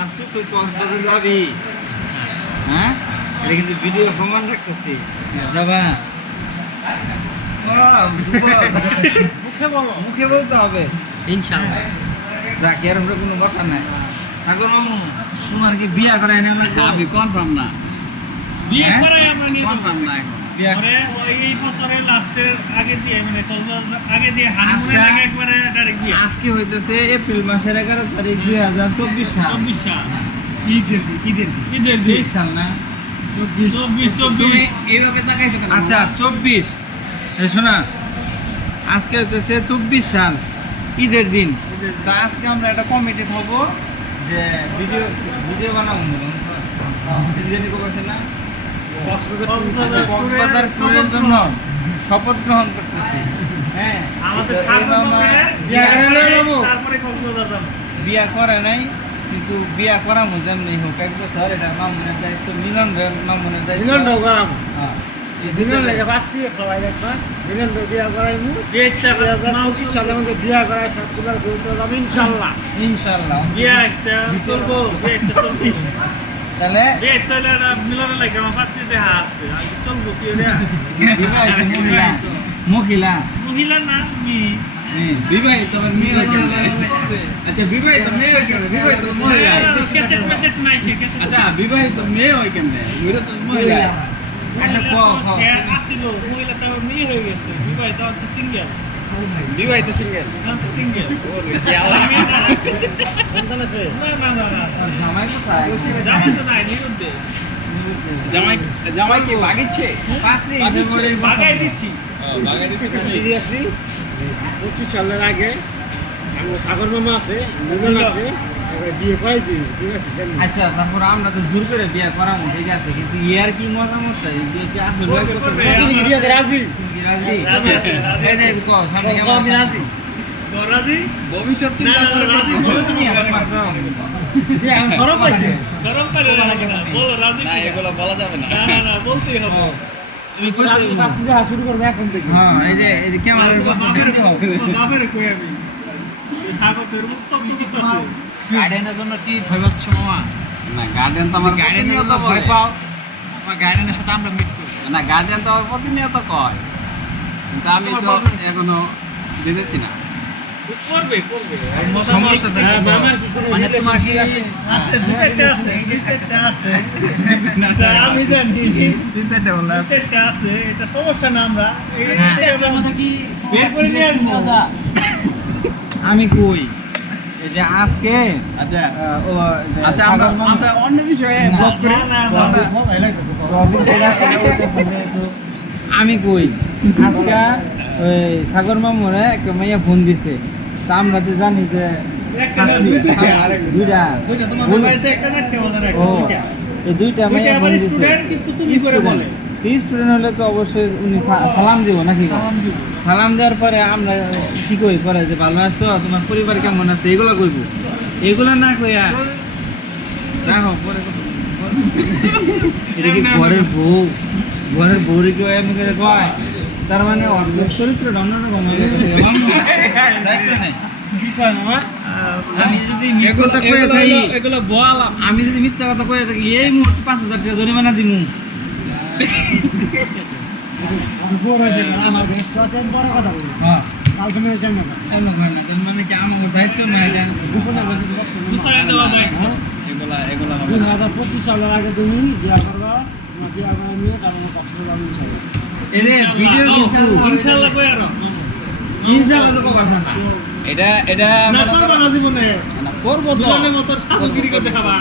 আর তুই কক্সবাজার যাবি, হ্যাঁ? এটা কিন্তু ভিডিও প্রমাণ রাখতেছি। যাবা? মুখে বলতে হবে ইনশাআল্লাহ। দেখ এর উপরে কোনো কথা নাই। সাগর মামু তোমার কি বিয়া করাই না? আমি কনফার্ম না, বিয়ে করাই আমরা নিয়ে কনফার্ম না এখন। বিয়া পরে এই বছরের লাস্টের আগে দিয়ে মানে কক্সবাজার আগে দিয়ে হানিমুনের আগে একবারে ডাইরেক্ট বিয়ে। আজকে হইতেছে এপ্রিল মাসের 11 তারিখ 2024 সাল। 24 সাল ঈদের ঈদের 23 সাল না? 24 তুমি এইভাবে তাকাইছো কেন? আচ্ছা 24। শোনা, আজকে হইতেছে 24 সাল ঈদের দিন। তো আজকে আমরা একটা কমিটি হব যে ভিডিও বানাবো না কক্সবাজার ট্যুরের জন্য শপথ গ্রহণ করতেছি। হ্যাঁ, আমাদের এই মামা তারপরে কক্সবাজার যাব। বিয়া করে নাই, কিন্তু বিয়া করামো যেমনি হোক এক বছর। এটা মামুনের দায়িত্ব, মামুনের দায়িত্ব। হ্যাঁ, এই বিনন্দ বাড়তি সবাই দেখবা বিনন্দ বিয়া করাইমু বিয়েটা 25 সালের মধ্যে বিয়া করাই সবগুলার ভবিষ্যৎ হবে ইনশাআল্লাহ। ইনশাআল্লাহ। বিয়ে একটা চলবো, বিয়ে একটা চলবো। তাহলে বিয়ে তাহলে মিলনের লাগে আমার পাত্রী দেখা আছে। আগে চলবো কি রে? বিবাহিত মহিলা মহিলা না মেয়ে। বিবাহিত আবার মেয়ে হইতে হবে। আচ্ছা বিবাহিত মেয়ে হইতে হবে, বিবাহিত মহিলা। ক্যাচেট ম্যাচেট নাই কি ক্যাচেট। আচ্ছা বিবাহিত মেয়ে হয় কেমনে? ওইটা তো মহিলা। আচ্ছা সে আসিল মহিলা তো আবার মেয়ে হয়ে গেছে। বিবাহিত তো সিঙ্গেল। বিবাহিত সিঙ্গেল। না তো সিঙ্গেল। ওরে কি আল্লাহ। সন্তান আছে না। জামাই কোথায়? জামাই তো নাই নিরুদ্দে। জামাই কি বাগিচ্ছে? পাত্রী বাগাই দিছি। সিরিয়াসলি 25 সালের আগে আমার সাগর মামা আছে, মিলন আছে, এবার বিয়ে করাই দিই। ঠিক আছে জানি আচ্ছা, তারপর আমরা তো জোর করে বিয়া করাবো, ঠিক আছে, কিন্তু ইয়ার কি মজা মজা বিয়ে কি আসলে করবে। বিয়েতে রাজি রাজি? রাজি আছে, রাজি এই যে কও, সামনে কেমন আমি আছে? রাজি রাজি? ভবিষ্যৎ না, চিন্তা না, করে রাজি তুমি হাত মারো। বিয়ে এখন খরচ পাইছে গরম পালে রাজি না। বলো রাজি না, কি? এগুলো বলা যাবে না। না, বলতেই হবে। তুমি কই রাজি রাত্রি দেখা শুরু করবে এখন থেকে। হ্যাঁ, এই যে ক্যামেরার বাপের কই আমি সাগর তোর মুস্তক কি করতেছে? গার্ডেনের জন্য কি ভয় পাচ্ছ মামা? না গার্ডেন তো আমার প্রতিনিয়ত ভয় পাও। আমার গার্ডেনের সাথে আমরা মিট করি না, গার্ডেন তো আমার প্রতিনিয়ত কয়, কিন্তু আমি তো এখনো দিতেছি না। করবে সমস্যা থাকে। হ্যাঁ, মামার কি কোনো মানে তোমার কি আছে দু চারটা আছে এটা আমি জানি তিন চারটে বললা। দু চারটা আছে, এটা সমস্যা না। আমরা আপনার মাথা কি বের করে নিয়ে আসবো। আমি কই এই যে আজকে আচ্ছা ও যে আচ্ছা সাগর মামা- আমরা অন্য বিষয়ে ব্লগ করি। না, আমি কই আজকে ওই সাগর মামুরে একটা মাইয়া ফোন দিছে, তা আমরা তো জানি যে একটা না, দুইটা। দুইটা দুইটা তোমাদের বাড়িতে একটা না, একটা আমাদের একটা, ও দুইটা। এই দুইটা দুইটা মাইয়া আবার ফোন দিছে। student, কিন্তু তুমি করে বলে। স্টুডেন্ট হলে তো অবশ্যই উনি সালাম দিব নাকি? সালাম দেওয়ার পরে আমরা কি কই পরে যে ভালো আছো, তোমার পরিবার কেমন আছে, এগুলো কইব। এগুলো না কইয়া রাখো পরে কথা বলবো। এটা কি ঘরের বউরে কি ওই মুখে কয়? তার মানে অর্ধ চরিত্র অন্যরকম হয়ে গেছে। দায়িত্ব নেই। আমি যদি মিথ্যা কথা কয়ে থাকি, এগুলো বলাম। আমি যদি মিথ্যা কথা কয়ে থাকি, এই মুহূর্তে 5,000 টাকা জরিমানা দিমু। আমার ব্যস্ত আছে বড় কথা বলি হ্যাঁ, কালকে মেয়ে সামনে না এমন হয় না। তার মানে কি আমার দায়িত্ব না এটা? দুপুরে কিছু করছো না। গুছাইয়া দেওয়া দায়িত্ব। হ্যাঁ? এগুলো হবে না। 2025 সালের আগে তুমি বিয়া করবা, তোমার বিয়া করে নিয়ে তারপর কক্সবাজার যাবো ইনশাআল্লাহ। এই যে ভিডিও কিন্তু ইনশাআল্লাহ কই আর ইনশাআল্লাহ তো কথা না। এটা না করবা না জীবনে। না, করবো তো। জীবনের মতো সাধুগিরি করে দেখাবা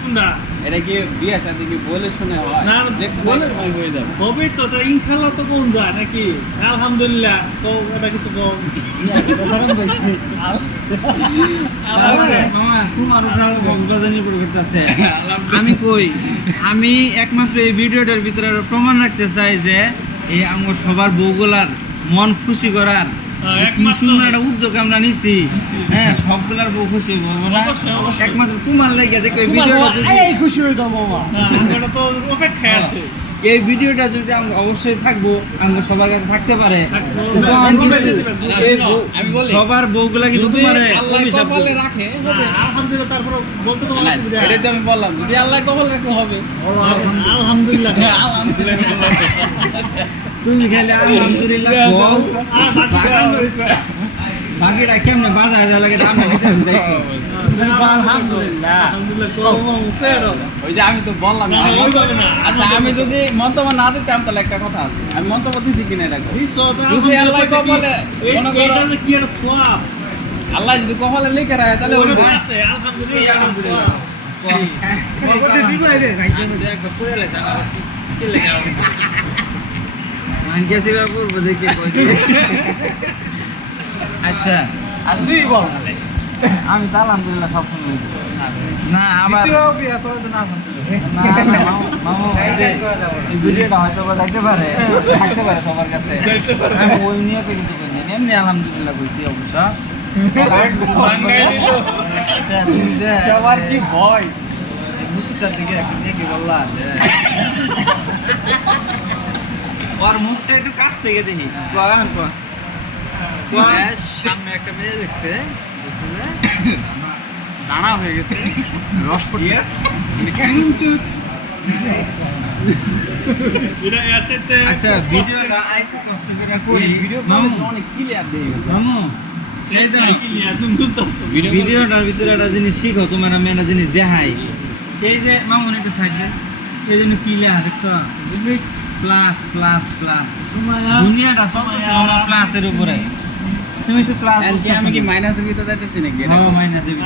কোনটা? এটা কি বিয়ে শাদী কি বলে শুনে হয়? না, যে কোনো বলে- সময় হয়ে যাবে। হবে তো, তা ইনশাআল্লাহ তো কোন যায় নাকি? আলহামদুলিল্লাহ তো ওটা কিছু কম। উদাহরণ পাইছি। মামা তোমার উপরে বকবাজানি করে করতেছে। আমি কই, আমি একমাত্র এই ভিডিওটার ভিতরে আরো প্রমাণ রাখতে চাই যে এই আমার সবার বউগুলার মন খুশি করার যে কি একমাত্র- সুন্দর একটা উদ্যোগ আমরা নিছি। হ্যাঁ, সবগুলার বউ খুশি হবো না? অবশ্যই, অবশ্যই। একমাত্র তোমার লাগে দেখো এই তোমার ভিডিওটা বাবা, যদি এই খুশি হয়ে যাও মামা। এটা তো অপেক্ষায় আছে। এই ভিডিওটা যদি আমরা অবশ্যই থাকবো আমরা সবার কাছে থাকতে পারে থাকবো। তখন আমি কিন্তু বলি, এই শোনো, বউ- আমি বলি। সবার বউগুলা কিন্তু যদি তোমার আল্লাহ অভিশাপ কপালে দেবে। রাখে না, আলহামদুলিল্লাহ তারপর বলতে তো না, অসুবিধা এটাই তো আমি বললাম যদি আল্লাহ কপালে রাখে হবে আলহামদুলিল্লাহ তুমি খেলে আলহামদুলিল্লাহ বউ আর বাকিটা কেমনে বাজায় দেওয়া লাগে আমরা নিতে দায়িত্ব আলহামদুলিল্লাহ ওই যে আমি তো বললাম না, ওইভাবে না। আচ্ছা আমি যদি মন্তব্য না দিতাম তাহলে একটা কথা আছে আমি মন্তব্য দিছি কিনা এটা কও। যদি যদি আল্লাহ কপালে মনে করো এটা যে কি একটা সোয়াব আল্লাহ যদি কপালে লিখে রাখে তাহলে ওই ওটা আছে আলহামদুলিল্লাহ আলহামদুলিল্লাহ। মানকেছি বাবুর দেখে কইছে আচ্ছা আর তুই বল আমি তো আলহামদুলিল্লাহ সব শুনলাম না আবার না, মামু এই যে এই ভিডিওটা হয়তো বা থাকতে পারে সবার কাছে আমি ওই নিয়ে তো কিছু করি না এমনি আলহামদুলিল্লাহ কইছি অবশ্য আচ্ছা, তুমি যে সবার কি ভয় এই মুচুটার দিকে একটু দেখে বললাম যে ওর মুখটা একটু কাছ থেকে দেখি কখন সামনে একটা মেয়ে দেখছে দেখছে যে দানা হয়ে গেছে রস পড়ছে এটা এর চাইতে আচ্ছা ভিডিওটা আরেকটু কষ্ট করে করি ভিডিও মামু অনেক ক্লিয়ার দিয়ে গেছে মামু এই দাও তুমি বুঝতেছো ভিডিওটার ভিতরে একটা জিনিস শিখো তোমার আমি একটা জিনিস দেখাই এই যে মামুন একটু সাইড দেন এই জন্য কি লেখা দেখছো প্লাস প্লাস প্লাস দুনিয়াটা সব প্লাসের উপরে তুমি তো প্লাস আমি কি মাইনাসের ভিতরে যাইতেছি নাকি এটা হ্যাঁ মাইনাস দিবি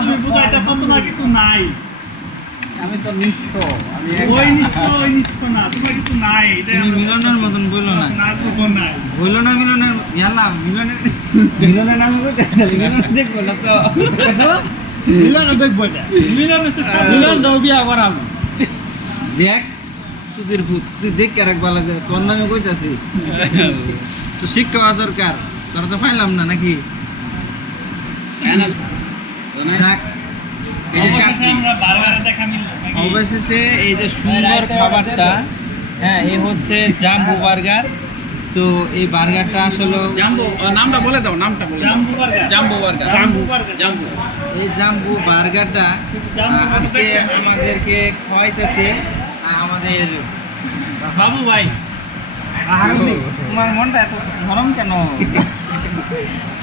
তুমি বুঝাইতেছো তোমার কিছু নাই আমি তো নিঃস্ব আমি ওই নিশ্চয় না তোমার কিছু নাই এটা তুমি মিলনের মতন বললো না না করবো নাই বললো না মিলনের ইয়ালা মিলনের নামে কইতেছে মিলন দেখবো না তো মিলন দেখবো এটা মিলনের চেষ্টা মিলন দাও বিয়া করাবো দেখ সুধীর ভূত তুই দেখ কে রাখবা লাগে তোর নামে কইতাছি তো শিক্ষা হওয়া দরকার তোরা তো পাইলাম না নাকি যাক এই যে চাটনি আমরা বারবার দেখা মিল অবশেষে এই যে সুন্দর খাবারটা হ্যাঁ এই হচ্ছে জাম্বু বার্গার তো এই বার্গারটা আসলে জাম্বো নামটা বলে দাও নামটা বলে দাও jumbo burger jumbo burger jumbo burger jumbo এই জাম্বু বার্গারটা আজকে আমাদেরকে খাওয়াইতেছে আমাদের বাবু ভাই তোমার মনটা এত গরম কেন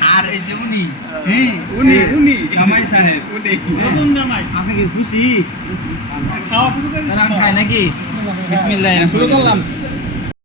আর এই যে উনি উনি জামাই সাহেব নতুন জামাই আপনি কি খুশি খাওয়া শুরু করে তাহলে আমি খাই নাকি বিসমিল্লাহির শুরু রহমানির করলাম রহিম।